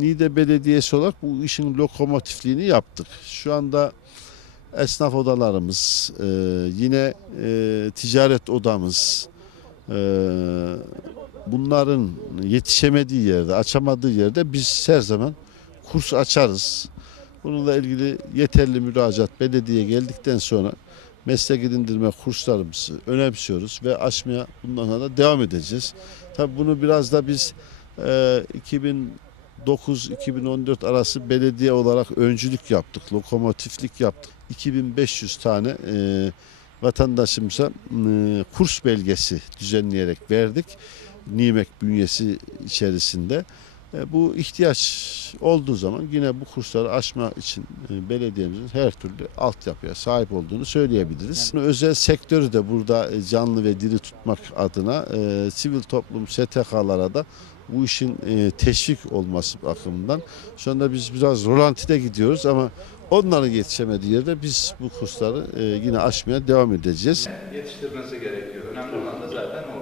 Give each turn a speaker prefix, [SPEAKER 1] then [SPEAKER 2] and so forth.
[SPEAKER 1] Niğde Belediyesi olarak bu işin lokomotifliğini yaptık. Şu anda esnaf odalarımız, e, yine e, ticaret odamız, e, bunların yetişemediği yerde, açamadığı yerde biz her zaman kurs açarız. Bununla ilgili yeterli müracaat belediye geldikten sonra meslek edindirme kurslarımızı önemsiyoruz ve açmaya bundan sonra devam edeceğiz. Tabii bunu biraz da biz e, 2009-2014 arası belediye olarak öncülük yaptık, lokomotiflik yaptık. 2500 tane e, vatandaşımıza e, kurs belgesi düzenleyerek verdik. NİMEK bünyesi içerisinde. E, bu ihtiyaç olduğu zaman yine bu kursları açma için e, belediyemizin her türlü altyapıya sahip olduğunu söyleyebiliriz. Özel sektörü de burada e, canlı ve diri tutmak adına e, sivil toplum STK'lara da bu işin e, teşvik olması bakımından şu anda biz biraz rolantide gidiyoruz ama onların yetişemediği yerde biz bu kursları e, yine açmaya devam edeceğiz.
[SPEAKER 2] yetiştirmesi gerekiyor. Önemli olan da zaten o.